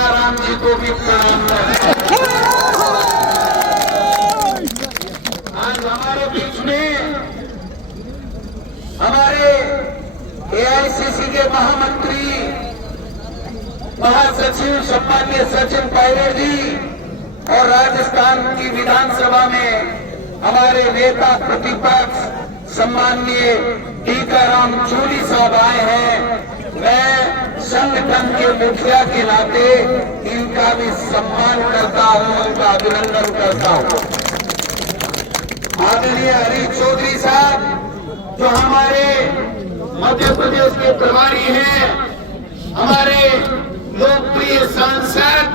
हेमाराम जी को भी प्रणाम करते हैं। आज हमारे बीच में हमारे एआईसीसी के महामंत्री महासचिव सम्माननीय सचिन पायलट जी और राजस्थान की विधानसभा में हमारे नेता प्रतिपक्ष सम्माननीय टीकाराम जूली साहब आए हैं। मैं संगठन के मुखिया के नाते इनका भी सम्मान करता हूं, उनका अभिनंदन करता हूं। आदरणीय हरीश चौधरी साहब जो हमारे मध्य प्रदेश के प्रभारी हैं, हमारे लोकप्रिय सांसद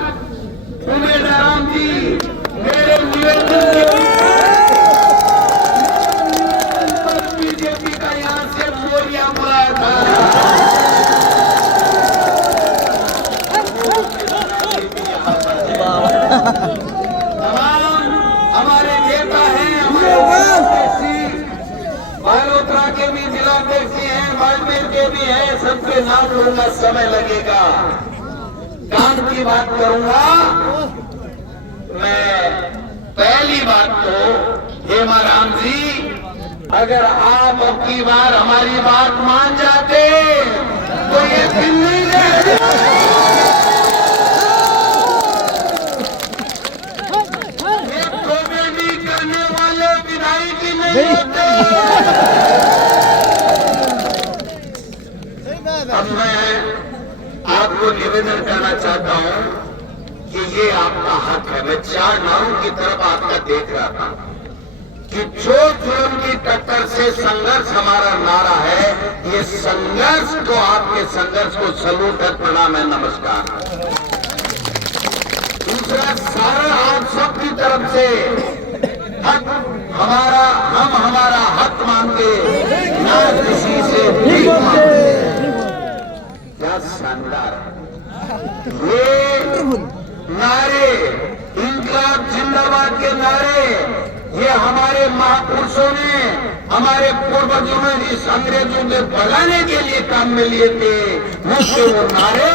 उमेदराम जी, मेरे निवेदन बीजेपी का यहाँ से मोरिया बुलाया था। तमाम हमारे नेता हैं, हमारे बालोतरा के भी जिलाध्यक्ष हैं, बाड़मेर के भी हैं, सबके नाम लूंगा, समय लगेगा। काम की बात करूंगा मैं। पहली बात तो हेमाराम जी, अगर आप अब की बार हमारी बात मान जाते तो ये दिन नहीं रहेगा। ये कॉमेडी करने वाले विधायक ही नहीं होते। अब मैं आपको निवेदन करना चाहता हूं कि ये आपका हक है। मैं 4 नारों की तरफ आपका देख रहा था कि जो जुर्म की टक्कर से संघर्ष हमारा नारा है, ये संघर्ष को, आपके संघर्ष को सलूट है, प्रणाम है, नमस्कार। दूसरा, सारा आप सबकी तरफ से हक हमारा, हम हमारा हक मांगे, ना किसी से भीख मांगे। क्या शानदार ये नारे, इंकलाब जिंदाबाद के नारे, ये हमारे महापुरुषों ने, हमारे पूर्वजों ने इस अंग्रेजों के भगाने के लिए काम में लिए थे। मुझसे वो नारे,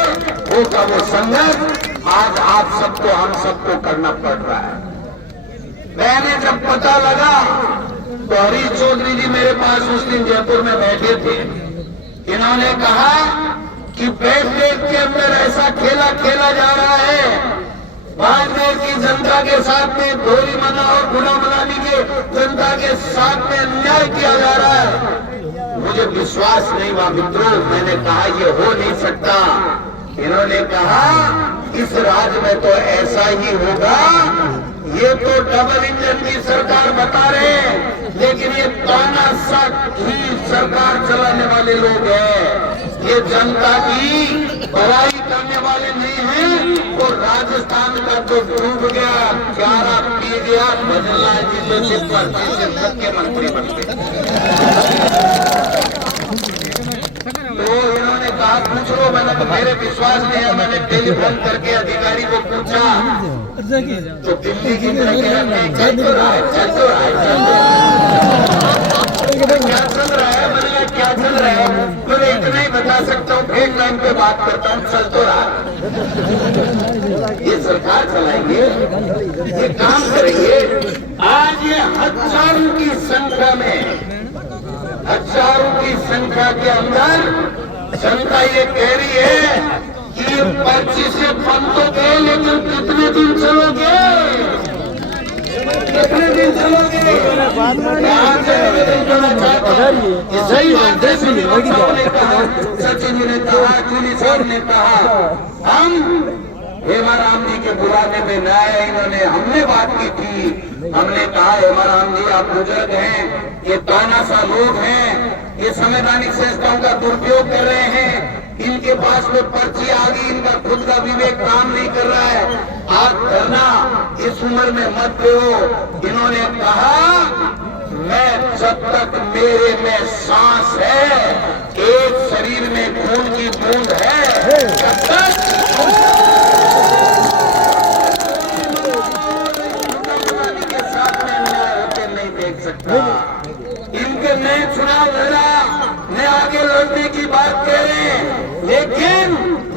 वो का वो संघर्ष आज आप सबको, हम सबको करना पड़ रहा है। मैंने जब पता लगा तो हरीश चौधरी जी मेरे पास उस दिन जयपुर में बैठे थे। इन्होंने कहा कि बैठक के अंदर ऐसा खेला खेला जा रहा है, बाड़मेर की जनता के साथ में गोली मना और गुना मनाने के जनता के साथ में अन्याय किया जा रहा है। मुझे विश्वास नहीं हुआ मित्रों। मैंने कहा ये हो नहीं सकता। इन्होंने कहा इस राज्य में तो ऐसा ही होगा। ये तो डबल इंजन की सरकार बता रहे हैं, लेकिन ये तानाशाह की सरकार चलाने वाले लोग हैं। ये जनता की भलाई करने वाले नहीं हैं। और राजस्थान का तो डूब गया, चारा पी गया, बदला जी से मुख्यमंत्री बन गए। तो इन्होंने कहा पूछ लो, मैंने तो मेरे विश्वास नहीं है। मैंने टेलीफोन करके अधिकारी को पूछा तो दिल्ली की तरफ चल तो रहा है, चल तो रहा है, क्या चल रहा है? मैंने क्या चल रहा है? मैं इतना ही बता सकता हूँ, एक लाइन पे बात करता हूँ, चल तो रहा है। ये सरकार चलाएंगे, ये काम करेंगे। आज ये हजारों की संख्या में, हजारों की संख्या के अंदर जनता ये कह रही है कि ये पर्ची से बंद तो गए, लेकिन कितने दिन चलोगे, कितने दिन चलोगे? यहाँ से निवेदन करना चाहता हूँ। सही बात है, सचिन जी ने कहा, जूली साहब ने कहा, हम हेमाराम जी के बुलाने में न आए। इन्होंने, हमने बात की थी, हमने कहा हेमाराम जी आप बुजुर्ग हैं, ये तानाशाह लोग हैं, ये संवैधानिक संस्थाओं का दुरुपयोग कर रहे हैं, इनके पास में पर्ची आ गई, इनका खुद का विवेक काम नहीं कर रहा है, आप धरना इस उम्र में मत दो। इन्होंने कहा मैं, जब तक मेरे में सांस है, एक शरीर में खून की बूंद है, तब तक के साथ में न्याय होते नहीं देख सकता। इनके नए चुनाव लड़ा, नए आगे लड़ने की बात कह रहे हैं, लेकिन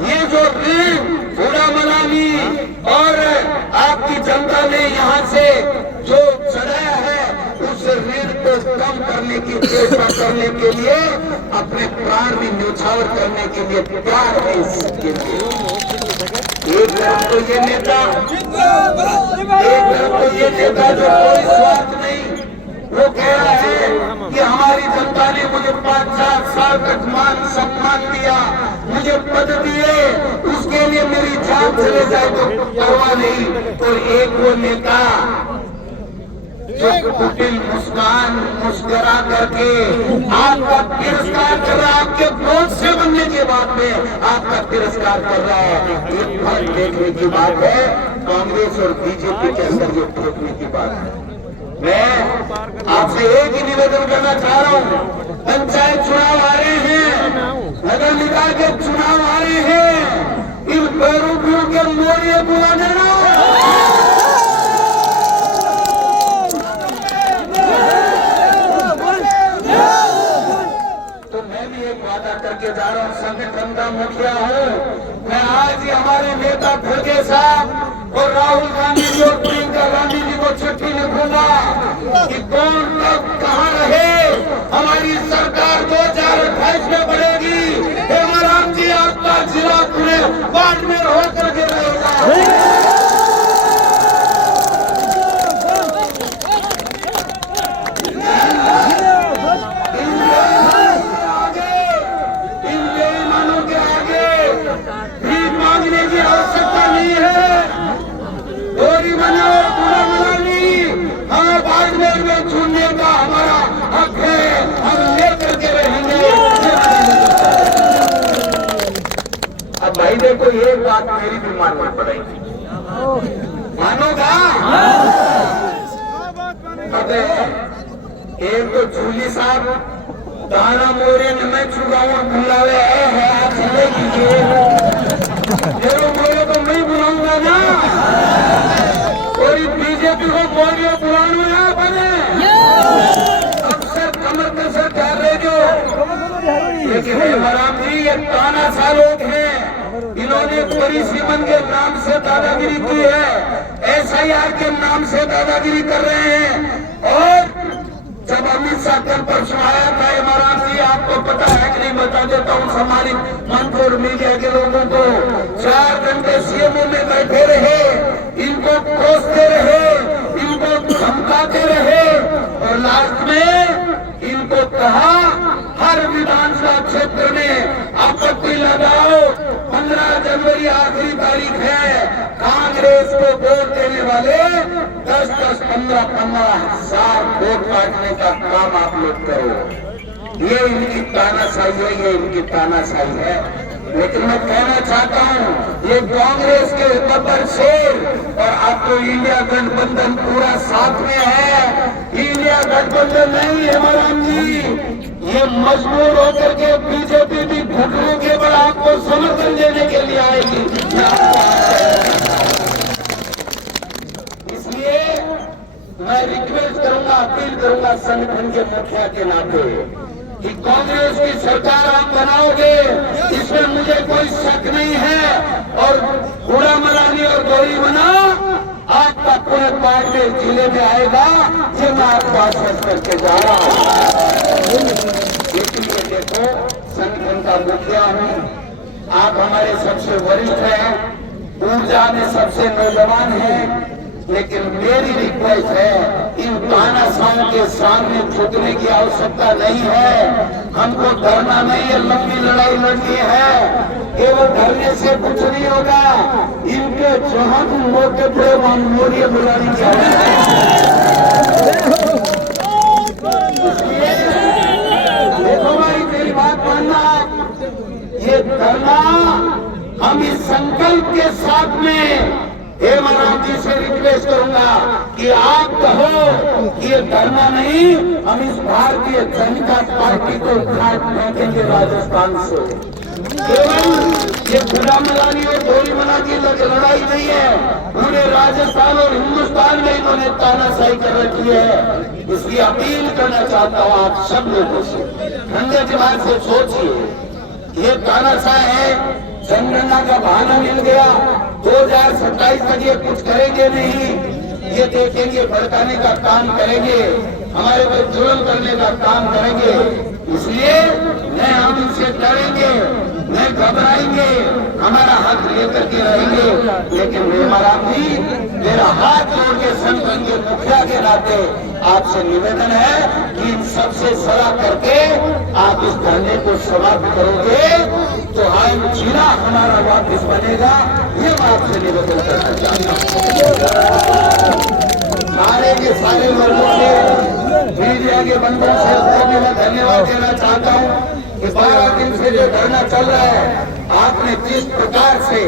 ये जो ऋण पूरा मना की चेष्टा करने के लिए, अपने प्राण भी न्यौछावर करने के लिए तैयार है इसके लिए। एक तरफ तो ये नेता, एक तरफ तो ये नेता जो कोई स्वार्थ नहीं, वो कह रहा है कि हमारी जनता ने मुझे 5-7 साल तक मान सम्मान दिया, मुझे पद दिए, उसके लिए मेरी जान चले जाए तो परवाह नहीं। तो एक वो नेता जो कुटिल मुस्कान मुस्कुरा करके आपका तिरस्कार कर रहा है, आपके वोट से बनने के बाद में आपका तिरस्कार कर रहा है, ये फर्क देखने की बात है। कांग्रेस और बीजेपी के अंदर ये देखने की बात है। मैं आपसे एक ही निवेदन करना चाह रहा हूँ, पंचायत चुनाव आ रहे हैं, नगर निकाय के चुनाव आ रहे हैं, इन बेरूपियों के मोरिये बुला देना। तो मैं भी एक वादा करके जा रहा हूँ, संगठन का मुखिया हूँ मैं। आज ही हमारे नेता खड़गे साहब और राहुल गांधी जी और प्रियंका गांधी जी को चिट्ठी लिखूंगा कि कौन कब कहाँ रहे, हमारी सरकार 2028 में बढ़ेगी। हेमराम जी आपका जिला पूरे बाड़मेर होकर के रहेगा। भाई देखो, एक बात मेरी भी माननी पड़ेगी, मानोगा? एक तो झूली साहब दाना मोरे ने मैं चुगाऊं बुलावे है आप ले कीजिए, मोरे तो मैं बुलाऊंगा ना। और बीजेपी को मोरियो बुलाने ना बने, अक्सर कमर कसर कर रहे जो। लेकिन हेमराम जी ये तानाशाह लोग हैं, इन्होंने परिसीमन के नाम से दादागिरी की है, SIR के नाम से दादागिरी कर रहे हैं। और जब अमित शाह कल परसों आया था हेमराम जी, आपको पता है कि नहीं, बता देता हूँ सम्मानित मंच और मीडिया के लोगों को, 4 घंटे CMO में बैठे रहे, इनको कोसते रहे, इनको धमकाते रहे और लास्ट में इनको कहा हर विधानसभा क्षेत्र में आपत्ति लगाओ, 15 जनवरी आखिरी तारीख है, कांग्रेस को वोट देने वाले 10-10, 15-15 हजार वोट काटने का काम आप लोग करो। ये इनकी तानाशाही है, ये इनकी तानाशाही है। लेकिन मैं कहना चाहता हूँ, ये कांग्रेस के गब्बर शेर और आपको इंडिया गठबंधन पूरा साथ में है। इंडिया गठबंधन नहीं है हेमराम जी, ये मजबूर होकर के बीजेपी भी घुटनों के बल आपको समर्थन देने के लिए आएगी। इसलिए मैं रिक्वेस्ट करूंगा, अपील करूंगा संगठन के मुखिया के नाते कि कांग्रेस की सरकार आप बनाओगे, इसमें मुझे कोई शक नहीं है। और कूड़ा मरानी और गोली बना आपका पूरे बाड़मेर जिले में आएगा, ये मैं आपको आश्वस्त करके जा रहा हूँ। इसलिए देखो, संगठन का मुखिया हूँ, आप हमारे सबसे वरिष्ठ हैं, ऊर्जा में सबसे नौजवान हैं, लेकिन मेरी रिक्वेस्ट है, इन तानाशाहों के सामने झुकने की आवश्यकता नहीं है। हमको डरना नहीं है, लंबी लड़ाई लड़नी है। केवल डरने से कुछ नहीं होगा, इनके जहां भी मौके पर वहां मोरिये बुलाने की आवश्यकता है। देखो भाई, मेरी बात मानना, ये डरना हम इस संकल्प के साथ में हेमराम जी से रिक्वेस्ट करूंगा कि आप कहो कि ये डरना नहीं, हम इस भारतीय जनता पार्टी को उखाड़ फेंकेंगे राजस्थान से। केवल ये खुला मलानी और गोली मना की लड़ाई नहीं है, पूरे राजस्थान और हिंदुस्तान में इन्होंने तानाशाही कर रखी है। इसकी अपील करना चाहता हूँ आप सब लोगों से, ठंडे दिमाग से सोचिए, ये तानाशाह है, जनगणना का बहाना मिल गया, 2027 तक ये कुछ करेंगे नहीं, ये देखेंगे भड़काने का काम करेंगे। हमारे पर जुल्म करने का काम करेंगे। इसलिए न हम इनसे डरेंगे न घबराएंगे, हमारा हक लेकर के रहेंगे। लेकिन मेहमान जी, मेरा हाथ जोड़ के संगठन के मुखिया के नाते आपसे निवेदन है कि इन सबसे सलाह करके आप इस धरने को समाप्त करोगे तो हम जिला हमारा वापस बनेगा। ये मैं आपसे निवेदन करना चाहता हूँ। सारे के सारे वर्गों से, मीडिया के बंधुओं से को भी मैं धन्यवाद देना चाहता हूँ कि 12 दिन से जो धरना चल रहा है, आपने जिस प्रकार से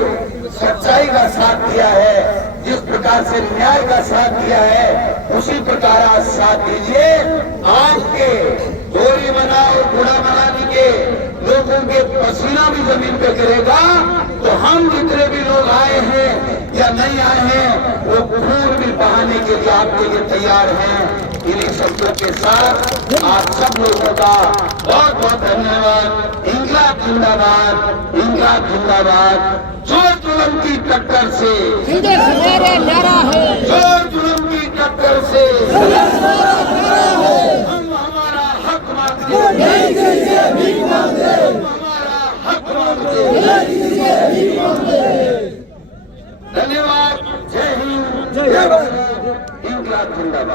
सच्चाई का साथ दिया है, जिस प्रकार से न्याय का साथ दिया है, उसी प्रकार आज साथ दीजिए। आपके दूरी बनाओ बुरा बनाने के लोगों के पसीना भी जमीन पे गिरेगा तो हम जितने भी लोग आए हैं या नहीं आए हैं वो खून भी बहाने के लिए आपके लिए तैयार हैं। इन्हीं शब्दों के साथ आप सब लोगों का बहुत बहुत धन्यवाद। इंकलाब जिंदाबाद, इंकलाब जिंदाबाद। जोर जुल्म की टक्कर से जोर जुल्म की टक्कर से हम हमारा हक मांगते हैं, हमारा हक मांगते हैं। धन्यवाद। जय हिंद, जय भारत। इंकलाब जिंदाबाद।